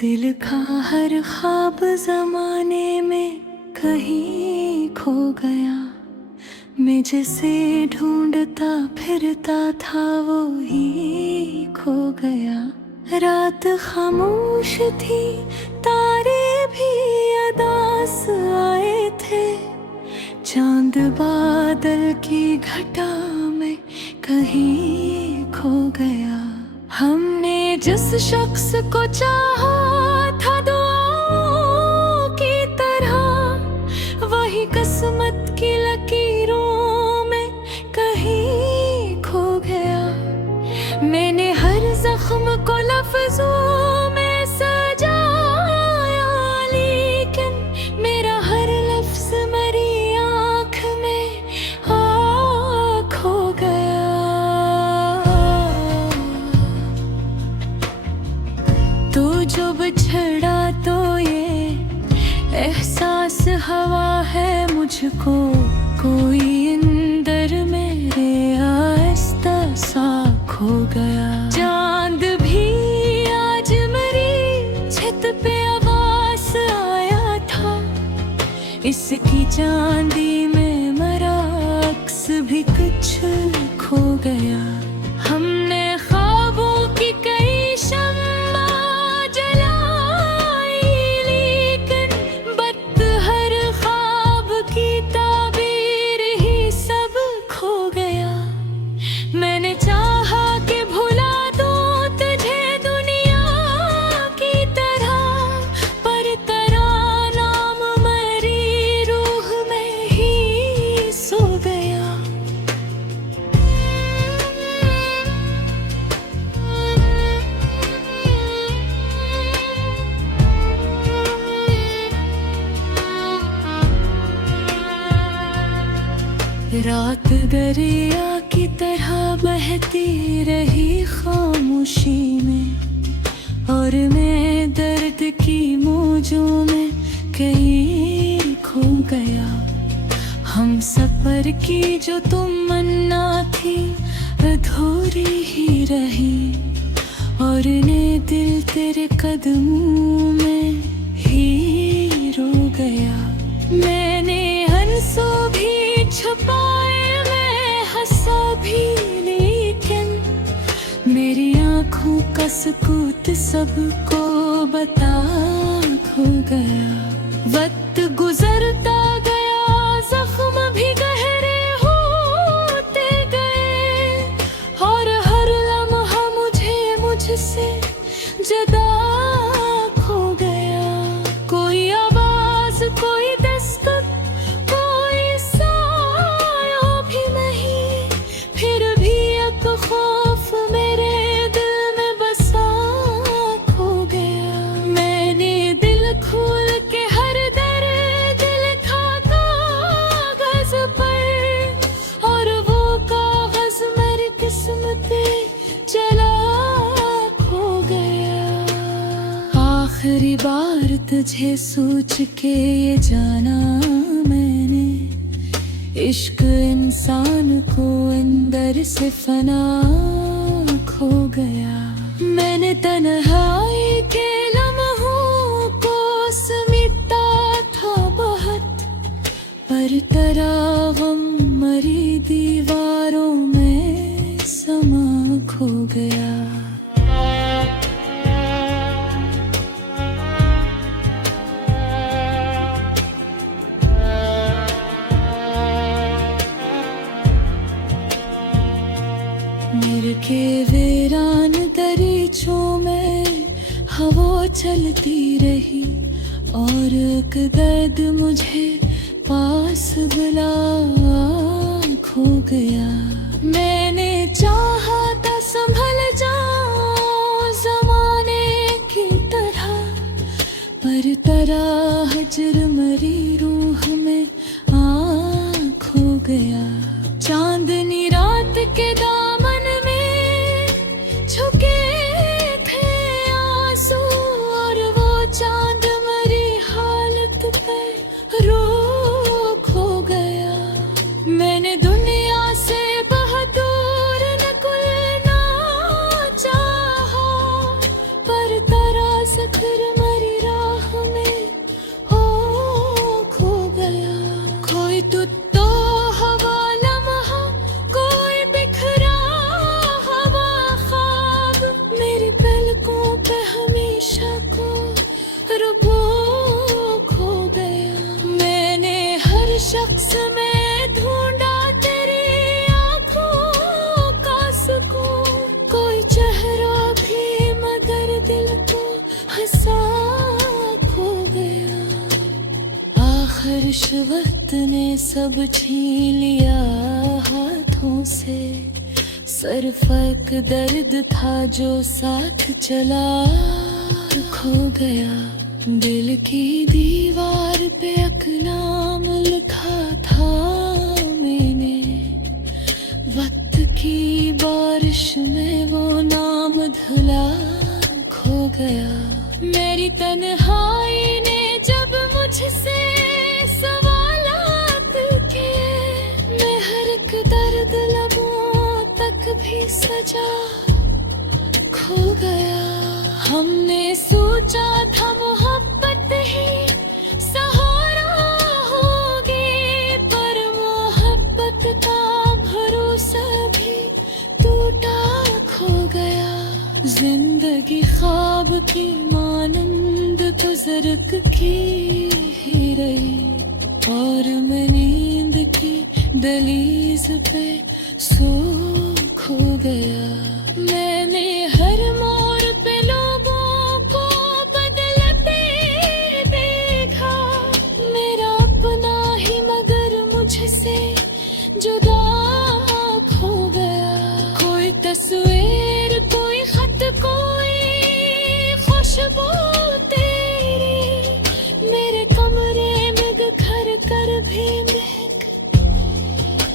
दिल का हर ख्वाब जमाने में कहीं खो गया। मैं जिसे ढूंढता फिरता था वो ही खो गया। रात खामोश थी, तारे भी अदास आए थे। चांद बादल की घटा में कहीं खो गया। हमने जिस शख्स को चाहा था दुआओं की तरह, वही किस्मत की लकीरों में कहीं खो गया। मैंने हर जख्म को लफ्जों में सजाया, लेकिन मेरा हर लफ्ज मेरी आँख में खो गया। तू जो बिछड़ा तो ये एहसास हवा है मुझको, कोई अंदर मेरे आहिस्ता सा खो गया। चांद भी आज मेरी छत पे आवाज आया था, इसकी चांदी में मरा अक्स भी कुछ खो गया। हमने ख्वाबों की कई शम्मा जलाई, लेकिन बत हर ख्वाब की ताबीर ही सब खो गया। मैंने चाहा कि भुला दूं तुझे दुनिया की तरह, पर तेरा नाम मेरी रूह में ही सो गया। रात दरिया की तरह बहती रही खामोशी में, और मैं दर्द की मौजों में कहीं खो गया। हम सफर की जो तमन्ना थी अधूरी ही रही, और ने दिल तेरे कदमों में ही रो गया। मैंने हंसो भी छुपाए, मैं हंसा भी, लेकिन मेरी आँखों का सुकूत सबको बता खो गया। वक्त गुजरता गया, जख्म भी गहरे होते गए, और हर लम्हा मुझसे जुदा खो गया। कोई आवाज, कोई दस्तक, कोई साया भी नहीं, फिर भी एक खौफ मेरे दिल में बसा खो गया। मैंने दिल खोल के हर दर्द लिखा कागज पर, और वो कागज मेरी किस्मत चला खो गया। आखिरी बार तुझे सोच के ये जाना मैंने, इश्क इंसान को अंदर से फना खो गया। मैंने तन्हाई के लम्हों को समेटा था बहुत, पर तेरा गम मरी दीवारों में समा खो गया। मेरे के वीरान दरीचों में हवा चलती रही, और एक दर्द मुझे पास बुला खो गया। मैंने चाहा था संभल जाऊं जमाने की तरह, पर तेरा हजर मेरी रूह में खो गया। चांदनी रात के दामन में झुके थे आंसू, और वो चांद मेरी हालत पे रो खो गया। मैंने दुनिया से बहुत दूर निकलना चाहा, पर तेरा जिक्र उसमें ढूंढा तेरी आंखों का सुकून, कोई चेहरा भी मगर दिल को हंसा खो गया। आखिर वक्त ने सब छीन लिया हाथों से, सिर्फ एक दर्द था जो साथ चला खो गया। दिल की दीवार पे एक नाम लिखा था मैंने, वक्त की बारिश में वो नाम धुला खो गया। मेरी तन्हाई ने जब मुझसे सवालात किए, मैं हर एक दर्द लबों तक भी सजा खो गया। हमने सोचा था मोहब्बत ही सहारा होगी, पर मोहब्बत का भरोसा भी टूटा खो गया। जिंदगी ख्वाब की मानंद गुजरक की ही रही, और मैं नींद की दहलीज पे सो खो गया। मैंने हर मोड़ पे लोगों को बदलते देखा, मेरा अपना ही मगर मुझसे जुदा खो गया। कोई तस्वीर, कोई खत, कोई खुशबू तेरी मेरे कमरे में बिखर कर भी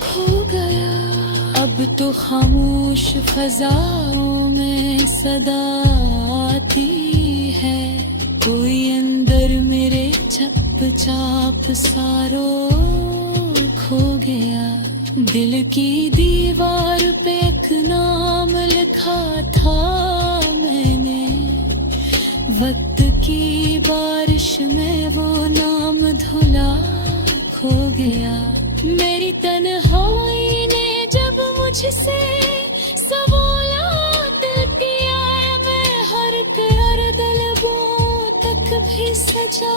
खो गया। अब तो खामोश फजाओं में सदा आती है, कोई अंदर मेरे चुपचाप सारो खो गया। दिल की दीवार पे एक नाम लिखा था मैंने, वक्त की बारिश में वो नाम धुला खो गया। मेरी तन्हाई ने जब मुझसे सवालात किया, मैं हर दलबों तक भी सजा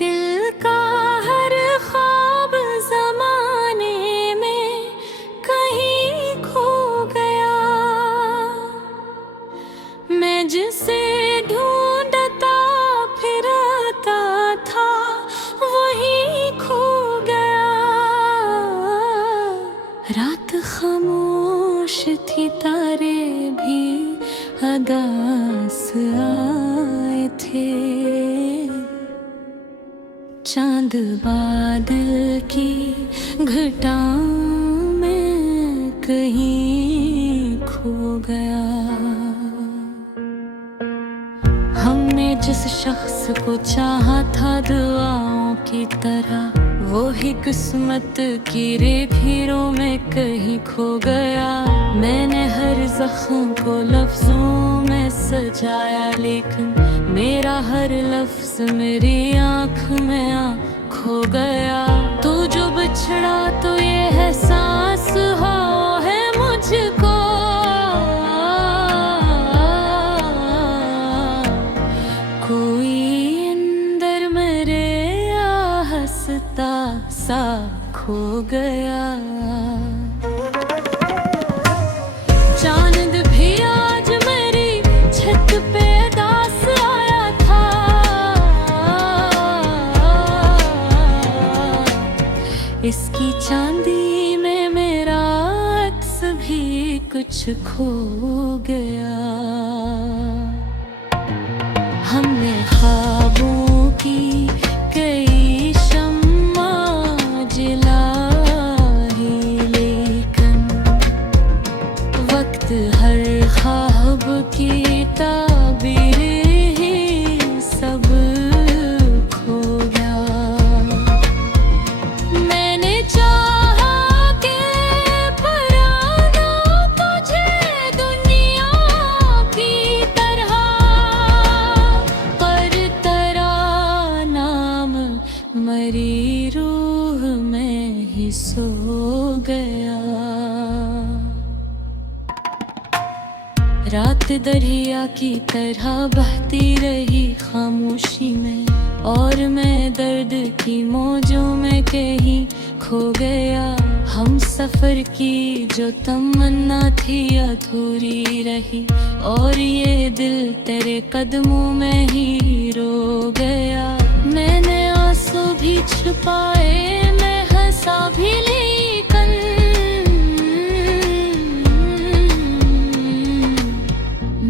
दिल का हर ख्वाब ज़माने में कहीं खो गया, मैं जिसे ढूंढता फिरता था वही खो गया। रात खामोश थी, तारे भी अदास आए थे, चांद बादल की घटाओं में कहीं खो गया। हमने जिस शख्स को चाहा था दुआओं की तरह, वो ही किस्मत की रेखीरों में कहीं खो गया। मैंने हर जख्म को लफ्जों में सजाया, लेकिन मेरा हर लफ्ज मेरी आँख में आ खो गया। तू जो बिछड़ा तो ये एहसास हो है मुझको, कोई अंदर मेरे हंसता सा खो गया। चांद भी आज मेरी छत पे दास आया था, इसकी चांदी में मेरा अक्स भी कुछ खो गया। हमने ख्वाबों की कई शम्मा जलाई, लेकिन वक्त हर ख्वाब की ताबीर ही सब खो गया। मैंने चाहा कि पराना तुझे दुनिया की तरह रात दरिया की तरह बहती रही खामोशी में, और मैं दर्द की मौजों में कहीं खो गया। हम सफर की जो तमन्ना थी अधूरी रही, और ये दिल तेरे कदमों में ही रो गया। मैंने आंसू भी छुपाए, मैं हंसा भी लेकिन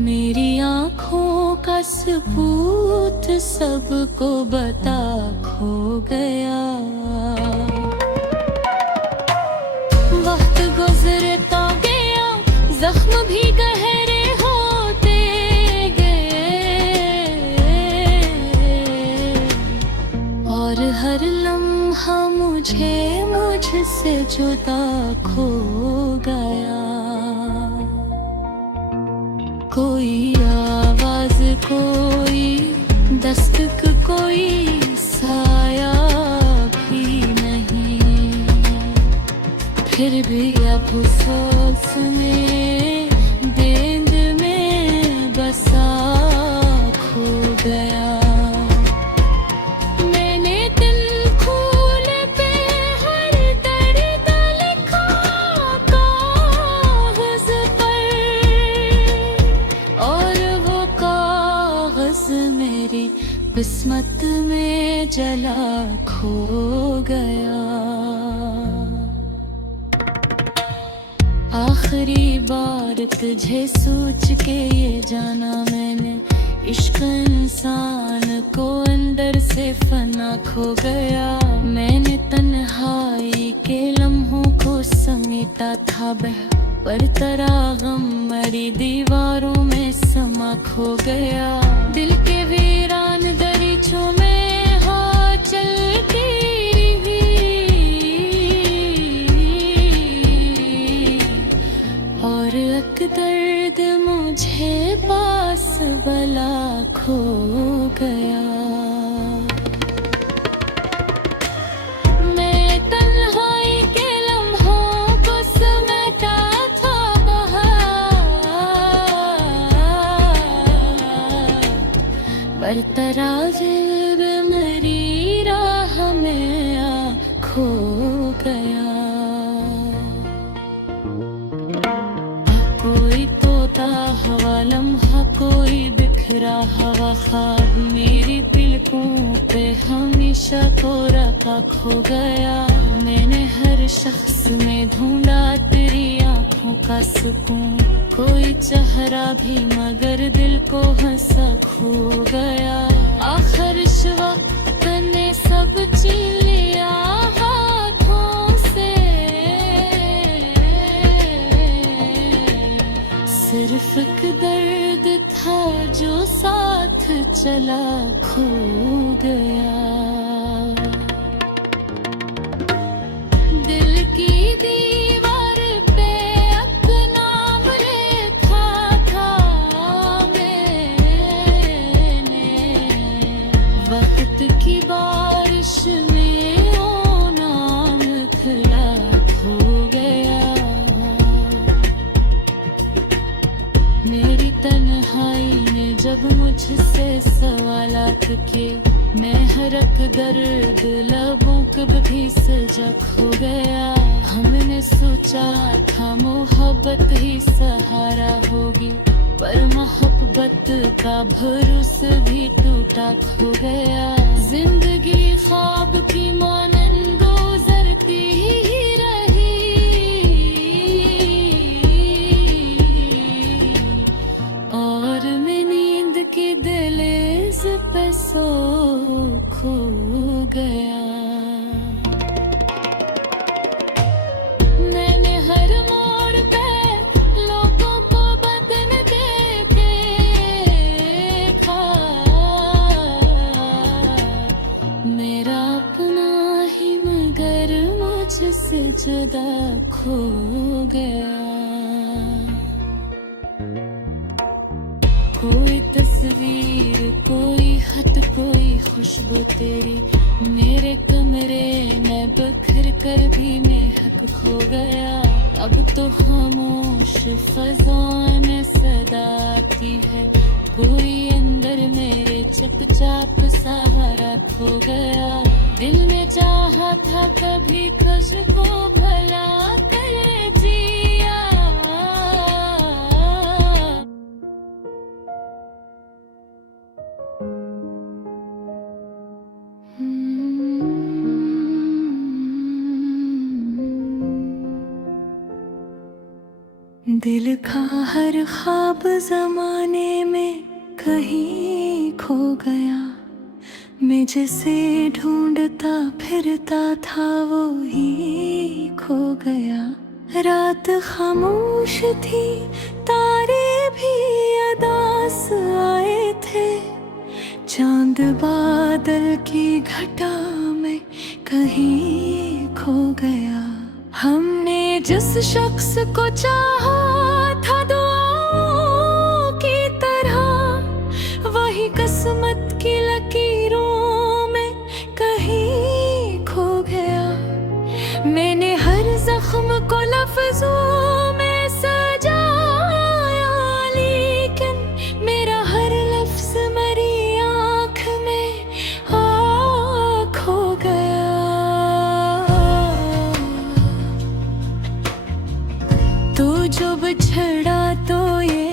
मेरी आँखों का सबूत सबको बता खो गया। वक्त गुजरता गया, जख्म भी गहरे होते गए, और हर लम्हा मुझसे जुदा खो गया। कोई आवाज, कोई दस्तक, कोई साया भी नहीं, फिर भी अब सोच में देंद में बसा खो गया। मैंने दिल खोले पे हर दर्द लिखा कागज पर, और वो कागज मेरी किस्मत में जला खो गया। आखिरी बार तुझे सोच के ये जाना मैंने, इश्क इंसान को अंदर से फना खो गया। मैंने तन्हाई के लम्हों को समेटा था पर तरागम मरी दीवारों में समा खो गया। दिल के वीरान दरीचों में हाँ चलती और एक दर्द मुझे पास वाला खो गया। मैं तन्हाई के लम्हों को समेटा था पर तराज़िब मेरी राह में आ खो गया। कोई तोता हवा लम्हा, कोई बिखरा हवा ख्वाब, मेरी पलकों पे हमेशा कोरा का खो गया। मैंने हर शख्स में ढूंढा तेरी आँखों का सुकून, कोई चेहरा भी मगर दिल को हंसा खो गया। आखिर इस वक्त ने सब छीन लिया हाथों से, सिर्फ एक दर्द था जो साथ चला खो गया। दिल की दीवार पे अपना नाम लिखा था मैंने, वक्त की बारिश में वो नाम खिला खो गया। मेरी तन्हाई ने जब मुझसे सवालात किए, मैं हर एक दर्द लबों कब भी सजा खो गया। हमने सोचा था मोहब्बत ही सहारा होगी, पर मोहब्बत का भरोसा भी टूटा खो गया। जिंदगी ख्वाब की मानंद गुजरती ही रही, और मैं नींद की दहलीज पे सो खो गया। मैंने हर मोड़ पे लोगों को बदन देखा, मेरा अपना ही मगर मुझसे जुदा खो गया। कोई तस्वीर, कोई खत, कोई खुशबू तेरी मेरे कमरे में बिखर कर भी महक खो गया। अब तो खामोश फ़ज़ा में सदा चुपचाप सहारा खो गया। दिल में चाहा था कभी खुशबू भला कर जिया। दिल का हर ख्वाब जमाने में कहीं खो गया। मैं जिसे ढूंढता फिरता था वो ही खो गया। रात खामोश थी, तारे भी अदास आए थे। चांद बादल की घटा में कहीं खो गया। हमने जिस शख्स को चाहा था दुआओं की तरह, वही किस्मत की लकीरों में कहीं खो गया। मैंने हर जख्म को लफ्जों में सजाया, लेकिन मेरा हर लफ्ज मेरी आँख में खो गया। तू जो बिछड़ा तो ये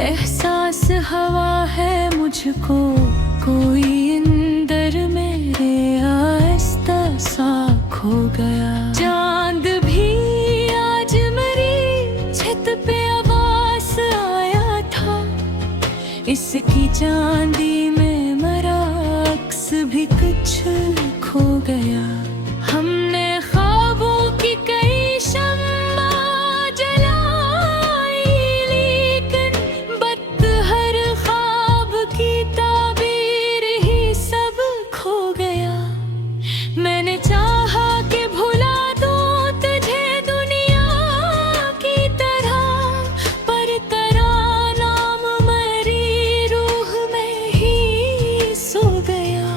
एहसास हवा है मुझको, कोई अंदर मेरे आहिस्ता सा खो गया। चांद भी आज मेरी छत पे आवाज आया था, इसकी चांदी में मरा अक्स भी कुछ खो गया। हमने ख्वाबों की कई शम्मा जलाई, लेकिन बत हर ख्वाब की ताबीर ही सब खो गया। मैंने चाहा कि भुला दूं तुझे दुनिया की तरह, पर तेरा नाम मेरी रूह में ही सो गया।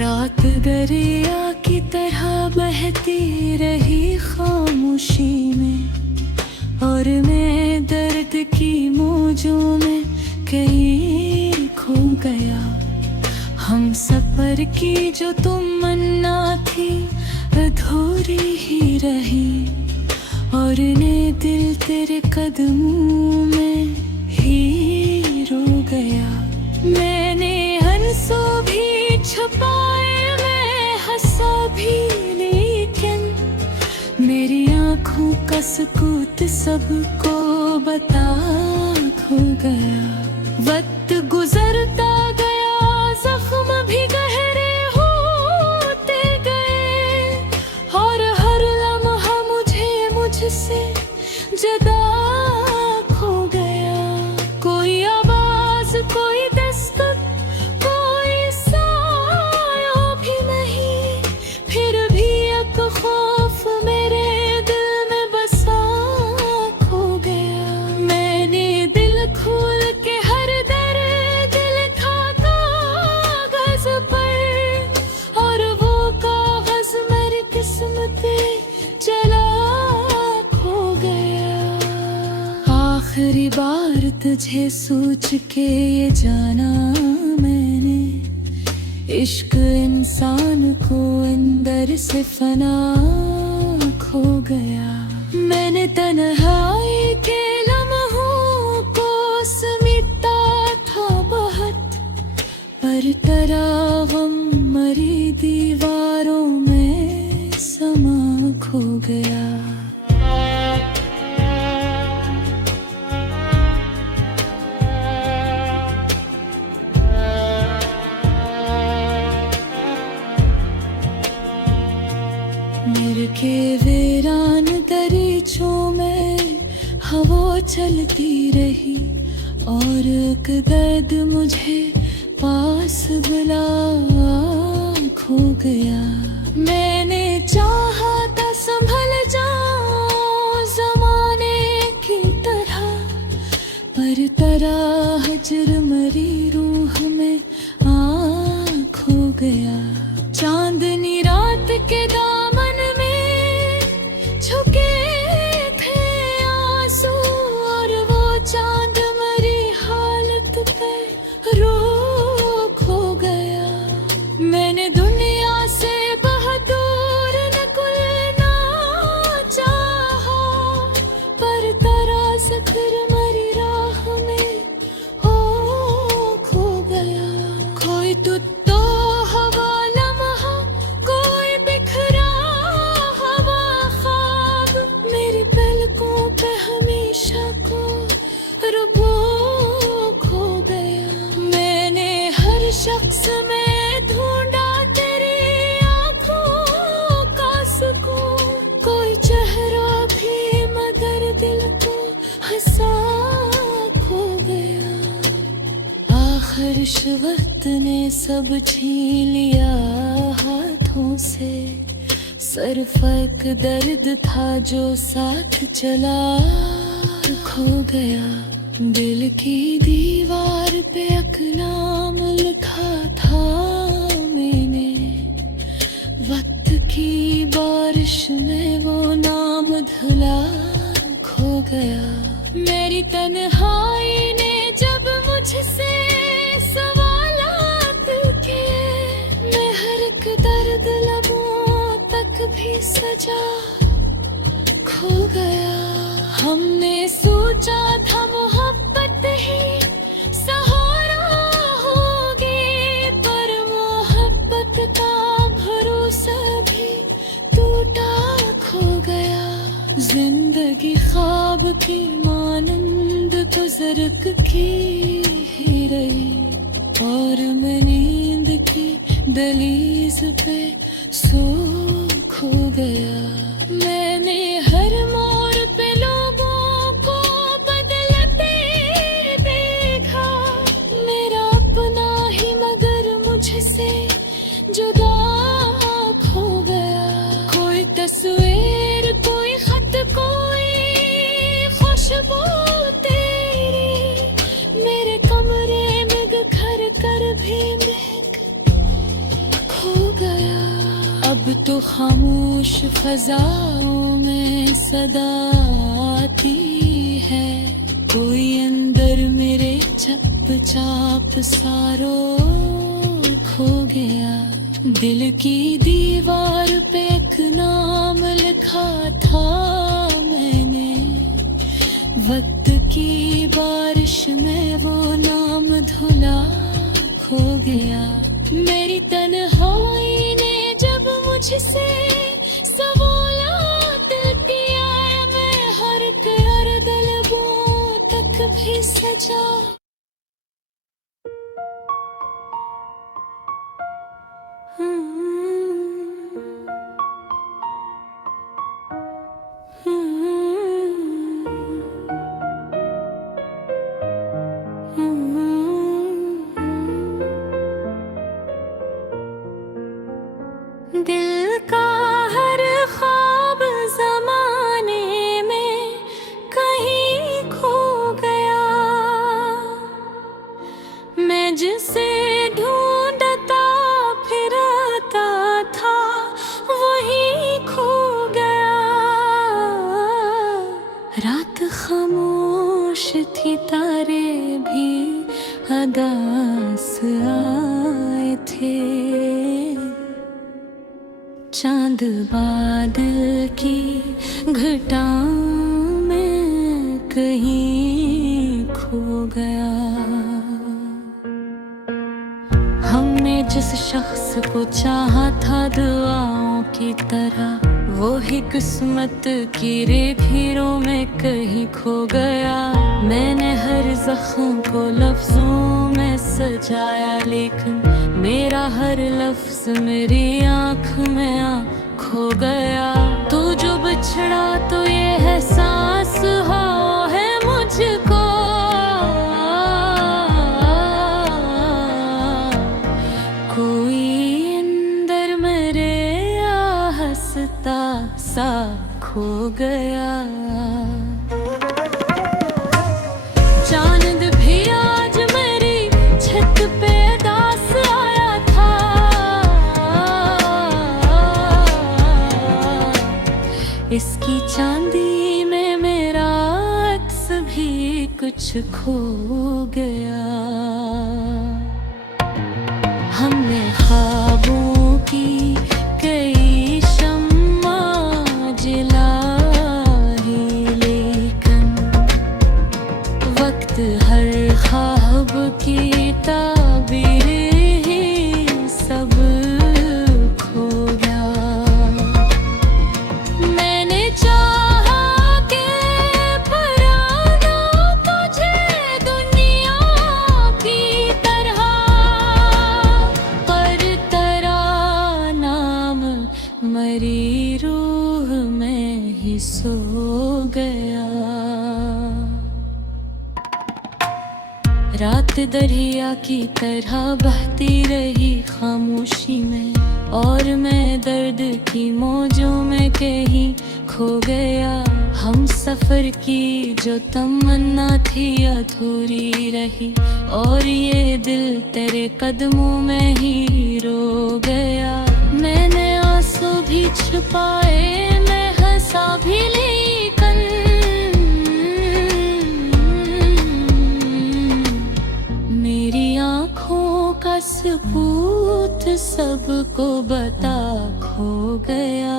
रात दरिया की तरह बहती रही खामोशी में, और मैं दर्द की मौजों में कहीं खो गया। हम सफर की जो तमन्ना थी अधूरी ही रही, और ने दिल तेरे कदमों में ही रो गया। मैंने हंसो भी छुपाए, मैं हंसा भी, लेकिन मेरी आँखों का सुकूत सबको बता खो गया। वक्त गुजरता गया, जख्म भी गहरे होते गए, और हर लम्हा मुझे मुझसे जुदा खो गया। कोई आवाज, कोई दस्तक, कोई साया भी नहीं, फिर भी एक खौफ मेरे दिल में बसा खो गया। मैंने दिल खोल के हर दर्द लिखा कागज पर, और वो कागज मेरी किस्मत चला खो गया। आखिरी बार तुझे सोच के ये जाना मैंने, इश्क इंसान को अंदर से फना खो गया। मैंने तन्हाई के लम्हों को समेटा था बहुत, पर तेरा गम मरी दीवारों में समा खो गया। मेरे के वीरान दरीचों में हवा चलती रही, और एक दर्द मुझे पास बुला खो गया। मैंने चाहा था संभल जाऊं जमाने की तरह, पर तेरा हजर मरी रूह में खो गया। चांदनी रात के दामन में झुके थे आंसू, और वो चांद मरी हालत पे रो खो गया। मैंने दुनिया से बहुत दूर निकलना चाहा, पर तरास फिर मरी राह में हो खो गया। कोई तो हवा लम्हा, कोई बिखरा हवा ख्वाब, मेरी पलकों पे हमेशा को रुबो खो गया। मैंने हर शख्स में ढूंढा तेरी आंखों का सुकून, कोई चेहरा भी मगर दिल को हंसा खो गया। आखिर इस वक्त ने सब छीन लिया हाथों से, सिर्फ एक दर्द था जो साथ चला खो गया। दिल की दीवार पे एक नाम लिखा था मैंने, वक्त की बारिश में वो नाम धुला खो गया। मेरी तन्हाई ने जब मुझसे सवालात किए, मैं हर एक दर्द लबों तक भी सजा खो गया। हमने सोचा था मोहब्बत ही सहारा होगी, पर मोहब्बत का भरोसा भी टूटा खो गया। जिंदगी ख्वाब की मानंद तो ज़र्क की ही रही, और मैं नींद की दहलीज पे सो खो गया। मैंने हर मोड़ पे लोगों को बदलते देखा, मेरा अपना ही मगर मुझसे जुदा खो गया। कोई तस्वीर, कोई खत, कोई खुशबू तेरी, मेरे कमरे में बिखर कर भी महक खो गया। अब तो खामोश फजाओं में सदा आती है, कोई अंदर मेरे चुपचाप सारो खो गया। दिल की दीवार पे एक नाम लिखा था मैंने, वक्त की बारिश में वो नाम धुला खो गया। मेरी तन्हाई ने जब मुझसे सवालात किया, मैं हर दलबों तक भी सजा दिल का हर ख्वाब ज़माने में कहीं खो गया, मैं जिसे ढूंढता फिरता था वही खो गया। रात खामोश थी, तारे भी अदास आए थे, चांद बादल की घटाओं में कहीं खो गया। हमने जिस शख्स को चाहा था दुआओं की तरह, वो ही किस्मत की रेखीरों में कहीं खो गया। मैंने हर जख्म को लफ्जों में सजाया, लेकिन मेरा हर लफ्ज मेरी आँख में आ खो गया। तू जो बिछड़ा तो ये एहसास हो है मुझको, कोई अंदर मेरे हंसता सा खो गया। चांद भी आज मेरी छत पे दास आया था, खो गया। हमने ख्वाबों की कई शम्मा जलाई, लेकिन वक्त हर ख्वाब की ताबीर ही सब खो गया। मैंने चाहा कि पराना तुझे दुनिया की तरह, पर तेरा नाम मरी रूह में ही सो गया। रात दरिया की तरह बहती रही खामोशी में, और मैं दर्द की मौजों में कहीं खो गया। हम सफर की जो तमन्ना थी अधूरी रही, और ये दिल तेरे कदमों में ही रो गया। मैंने आंसू भी छुपाए, मैं हंसा भी लेकिन मेरी आँखों का सबूत सबको बता खो गया।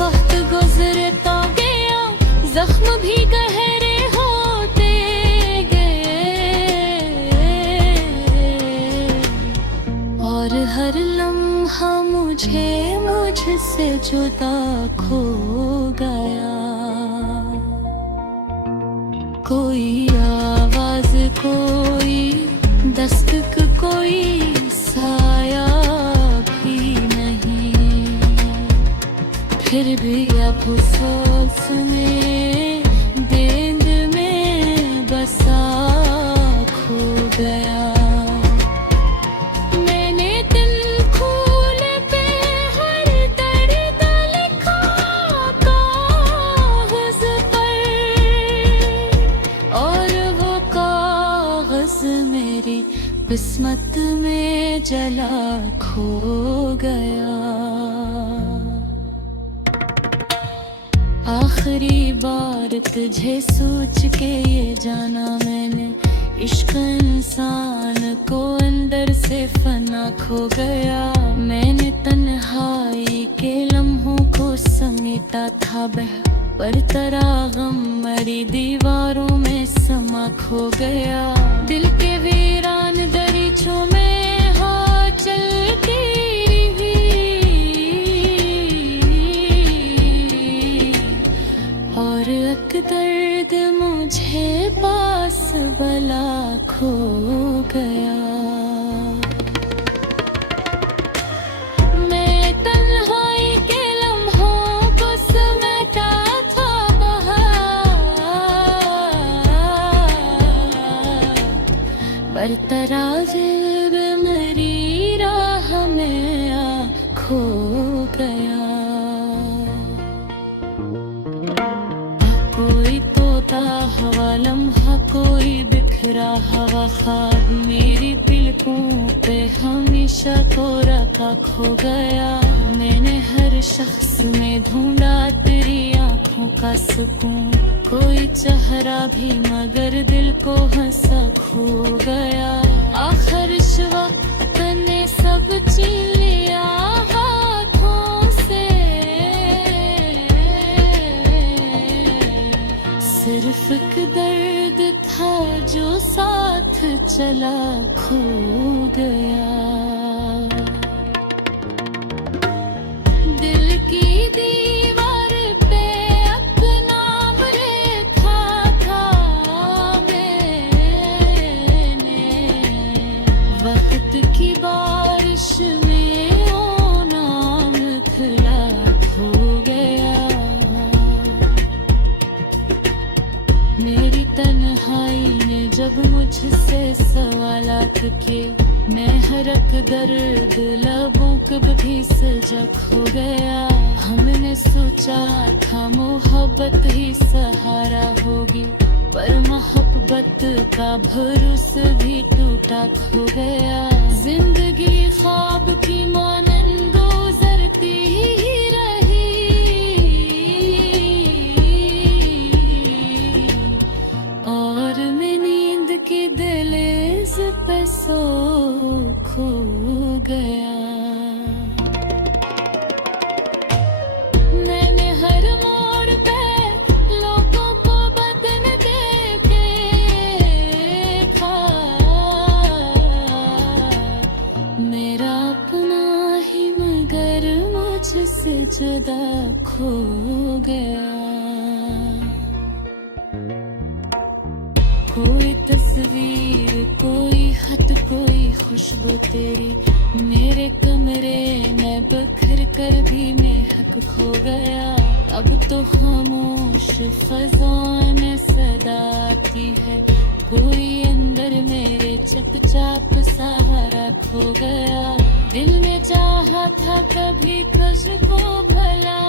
वक्त गुजरता गया, जख्म भी गहरे होते गए, और हर लम्हा मुझसे जुदा खो गया। कोई आवाज, कोई दस्तक, कोई साया भी नहीं, फिर भी अफसोस में देंद में बसा खो गया। मैंने दिल खोले पे हर दर्द लिखा कागज पर, और वो कागज मेरी किस्मत में जला खो गया। आखिरी बार तुझे सोच के ये जाना मैंने, इश्क इंसान को अंदर से फना खो गया। मैंने तन्हाई के लम्हों को समेटा था पर तेरा गम मरी दीवारों में समा खो गया। दिल के वीरान दरीचों में हाँ चलती और एक दर्द मुझे पास भला खो गया। मैं तन्हाई के लम्हों को समेटा था बाहर, पर तेरा दिल मेरी राह में आ खो गया। कोई तोता हवा लम्हा, कोई बिखरा हवा ख्वाब, मेरी पलकों पे हमेशा को रखा खो गया। मैंने हर शख्स में ढूंढा तेरी आँखों का सुकून, कोई चेहरा भी मगर दिल को हंसा खो गया। आखिर इस वक्त ने सब छीन लिया हाथों से, सिर्फ एक दर्द था जो साथ चला खो गया। दिल की दीवार पे अपना लिखा था मैंने, वक्त की बारिश में ओ नाम खिला खो गया। मेरी तन्हाई ने जब मुझसे सवालात किए, मैं हर एक दर्द लबों कब भी सजा खो गया। हमने सोचा था मोहब्बत ही सहारा होगी, पर मोहब्बत का भरोसा भी टूटा खो गया। जिंदगी ख्वाब की मानंद गुजरती ही रही, सो खो गया। मैंने हर मोड़ पे लोगों को बदन देखा, मेरा अपना ही मगर मुझसे जुदा खो गया। कोई तस्वीर, कोई खत, कोई खुशबू तेरी मेरे कमरे में बखर कर भी महक खो गया। अब तो खामोश फज़ाओं में सदा आती है, कोई अंदर मेरे चुपचाप सहारा खो गया। दिल में चाहा था कभी तुझको भला